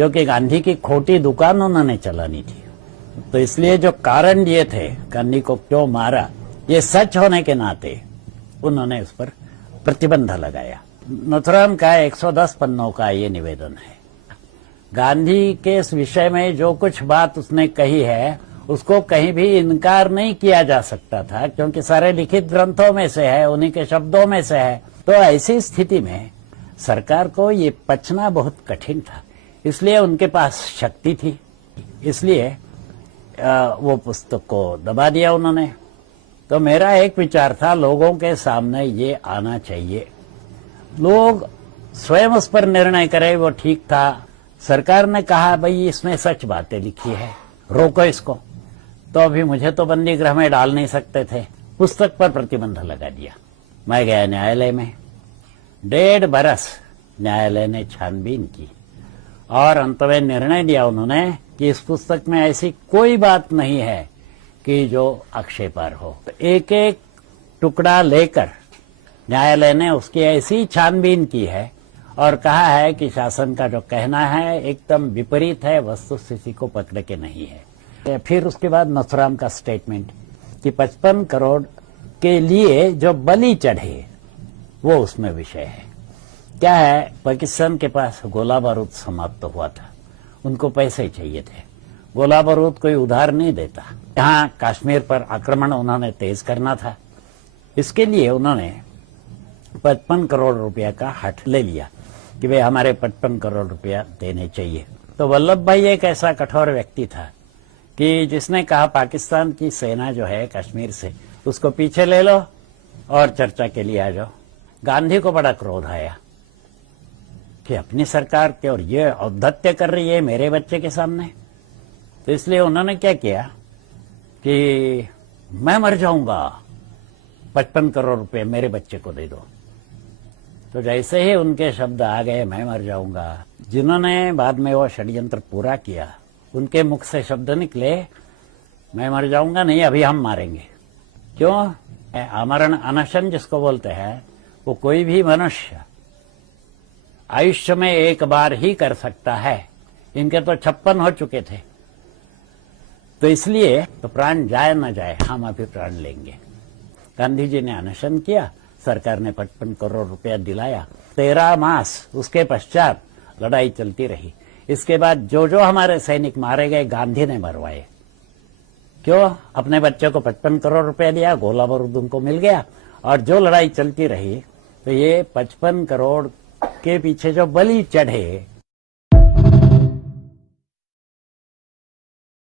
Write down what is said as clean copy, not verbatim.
क्योंकि गांधी की खोटी दुकान उन्होंने चलानी थी। तो इसलिए जो कारण ये थे गांधी को क्यों मारा, ये सच होने के नाते उन्होंने उस पर प्रतिबंध लगाया। नथुराम का 110 पन्नों का ये निवेदन है। गांधी के इस विषय में जो कुछ बात उसने कही है उसको कहीं भी इनकार नहीं किया जा सकता था, क्योंकि सारे लिखित ग्रंथों में से है, उन्हीं के शब्दों में से है। तो ऐसी स्थिति में सरकार को ये पचना बहुत कठिन था, इसलिए उनके पास शक्ति थी, इसलिए वो पुस्तक को दबा दिया उन्होंने। तो मेरा एक विचार था, लोगों के सामने ये आना चाहिए, लोग स्वयं उस पर निर्णय करें, वो ठीक था। सरकार ने कहा भाई इसमें सच बातें लिखी है, रोको इसको। तो अभी मुझे तो बंदी गृह में डाल नहीं सकते थे, पुस्तक पर प्रतिबंध लगा दिया। मैं गया न्यायालय में, 1.5 बरस न्यायालय ने छानबीन की और अंत में निर्णय दिया उन्होंने कि इस पुस्तक में ऐसी कोई बात नहीं है कि जो आक्षेपार्ह हो। तो एक एक टुकड़ा लेकर न्यायालय ने उसकी ऐसी छानबीन की है और कहा है कि शासन का जो कहना है एकदम विपरीत है, वस्तुस्थिति को पकड़ के नहीं है। फिर उसके बाद नथुराम का स्टेटमेंट कि 55 करोड़ के लिए जो बलि चढ़े वो उसमें विषय है। क्या है, पाकिस्तान के पास गोला बारूद समाप्त हुआ था, उनको पैसे चाहिए थे, गोला बारूद कोई उधार नहीं देता। यहाँ कश्मीर पर आक्रमण उन्होंने तेज करना था, इसके लिए उन्होंने 55 करोड़ रुपया का हठ ले लिया कि भाई हमारे 55 करोड़ रुपया देने चाहिए। तो वल्लभ भाई एक ऐसा कठोर व्यक्ति था कि जिसने कहा पाकिस्तान की सेना जो है कश्मीर से उसको पीछे ले लो और चर्चा के लिए आ जाओ। गांधी को बड़ा क्रोध आया कि अपनी सरकार के और ये औद्धत्य कर रही है मेरे बच्चे के सामने। तो इसलिए उन्होंने क्या किया कि मैं मर जाऊंगा, 55 करोड़ रुपए मेरे बच्चे को दे दो। तो जैसे ही उनके शब्द आ गए मैं मर जाऊंगा, जिन्होंने बाद में वो षड्यंत्र पूरा किया उनके मुख से शब्द निकले मैं मर जाऊंगा नहीं, अभी हम मारेंगे। क्यों? आमरण अनशन जिसको बोलते हैं वो कोई भी मनुष्य आयुष्य में एक बार ही कर सकता है, इनके तो 56 हो चुके थे। तो इसलिए तो प्राण जाए न जाए हम अभी प्राण लेंगे। गांधी जी ने अनशन किया, सरकार ने 55 करोड़ रुपया दिलाया। 13 मास उसके पश्चात लड़ाई चलती रही। इसके बाद जो जो हमारे सैनिक मारे गए गांधी ने मरवाए। क्यों? अपने बच्चे को 55 करोड़ रुपया दिया, गोला बारूद उनको मिल गया और जो लड़ाई चलती रही तो ये 55 करोड़ के पीछे जो बलि चढ़े